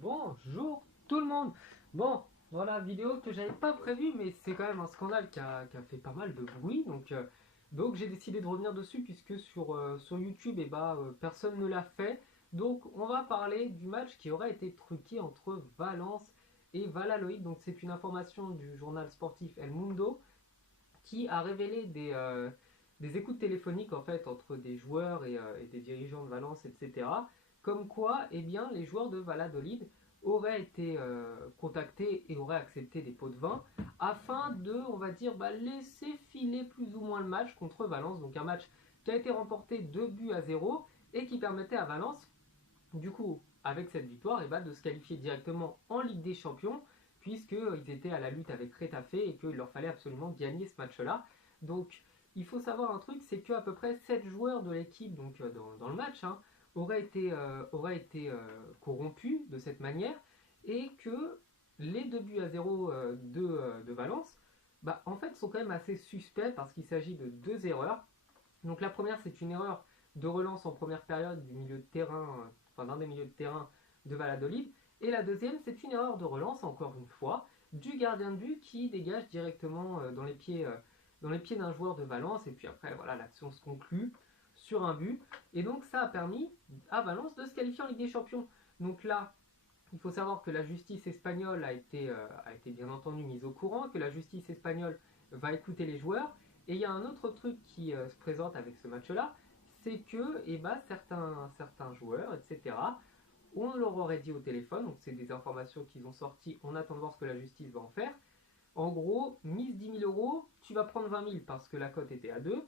Bonjour tout le monde. Bon, voilà, vidéo que j'avais pas prévue, mais c'est quand même un scandale qui a fait pas mal de bruit. Donc j'ai décidé de revenir dessus puisque sur YouTube, personne ne l'a fait. Donc on va parler du match qui aurait été truqué entre Valence et Valladolid. Donc c'est une information du journal sportif El Mundo qui a révélé des écoutes téléphoniques en fait entre des joueurs et des dirigeants de Valence, etc. Comme quoi, eh bien, les joueurs de Valladolid auraient été contactés et auraient accepté des pots de vin afin de, on va dire, laisser filer plus ou moins le match contre Valence. Donc un match qui a été remporté 2 buts à 0 et qui permettait à Valence, du coup, avec cette victoire, de se qualifier directement en Ligue des Champions, puisqu'ils étaient à la lutte avec Retafe et qu'il leur fallait absolument gagner ce match-là. Donc, il faut savoir un truc, c'est qu'à peu près 7 joueurs de l'équipe, dans le match, auraient été corrompus de cette manière, et que les 2 buts à 0 de Valence, en fait, sont quand même assez suspects parce qu'il s'agit de 2 erreurs. Donc la première, c'est une erreur de relance en première période du milieu de terrain, d'un des milieux de terrain de Valladolid. Et la deuxième, c'est une erreur de relance, encore une fois, du gardien de but qui dégage directement dans les pieds d'un joueur de Valence. Et puis après, voilà, l'action se conclut sur un but. Et donc ça a permis à Valence de se qualifier en Ligue des Champions. Donc là, il faut savoir que la justice espagnole a été bien entendu mise au courant, que la justice espagnole va écouter les joueurs. Et il y a un autre truc qui se présente avec ce match-là, c'est que certains joueurs, etc., on leur aurait dit au téléphone, donc c'est des informations qu'ils ont sorties, on attend de voir ce que la justice va en faire. En gros, mise 10 000 euros, tu vas prendre 20 000 parce que la cote était à 2.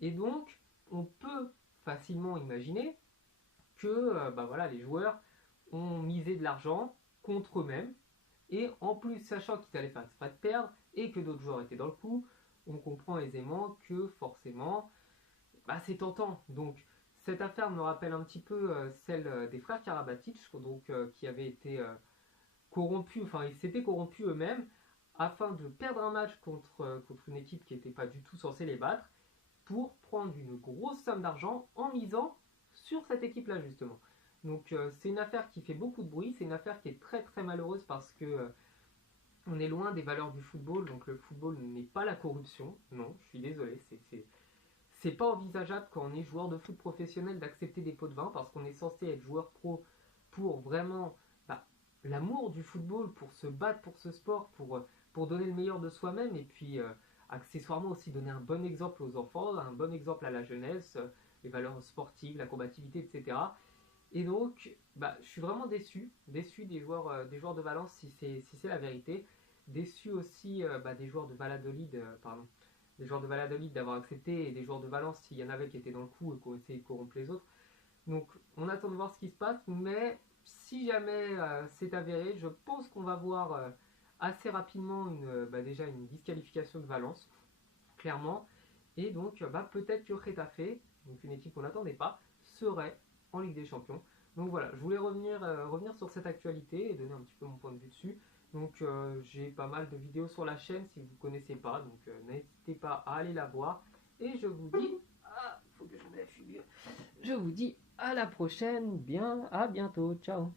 Et donc, on peut facilement imaginer que voilà, les joueurs ont misé de l'argent contre eux-mêmes. Et en plus, sachant qu'ils allaient faire exprès de perdre et que d'autres joueurs étaient dans le coup, on comprend aisément que forcément, c'est tentant. Donc, cette affaire me rappelle un petit peu celle des frères Karabatic, qui avaient été corrompus, enfin, ils s'étaient corrompus eux-mêmes afin de perdre un match contre une équipe qui n'était pas du tout censée les battre pour prendre une grosse somme d'argent en misant sur cette équipe-là, justement. Donc, c'est une affaire qui fait beaucoup de bruit, c'est une affaire qui est très très malheureuse parce que on est loin des valeurs du football, donc le football n'est pas la corruption. Non, je suis désolé, c'est pas envisageable quand on est joueur de foot professionnel d'accepter des pots de vin parce qu'on est censé être joueur pro pour vraiment l'amour du football, pour se battre pour ce sport, pour donner le meilleur de soi-même et puis accessoirement aussi donner un bon exemple aux enfants, un bon exemple à la jeunesse, les valeurs sportives, la combativité, etc. Et donc, je suis vraiment déçu des joueurs de Valence si c'est la vérité. Déçu aussi des joueurs de Valladolid, des joueurs de Valladolid d'avoir accepté et des joueurs de Valence s'il y en avait qui étaient dans le coup et qui ont essayé de corrompre les autres. Donc, on attend de voir ce qui se passe, mais si jamais c'est avéré, je pense qu'on va voir assez rapidement déjà une disqualification de Valence, clairement. Et donc, peut-être que Retafe, donc une équipe qu'on n'attendait pas, serait en Ligue des Champions. Donc voilà, je voulais revenir sur cette actualité et donner un petit peu mon point de vue dessus. Donc j'ai pas mal de vidéos sur la chaîne si vous ne connaissez pas, donc n'hésitez pas à aller la voir. Et je vous dis, faut que je me lève, je suis vieux. Je vous dis à la prochaine, à bientôt, ciao.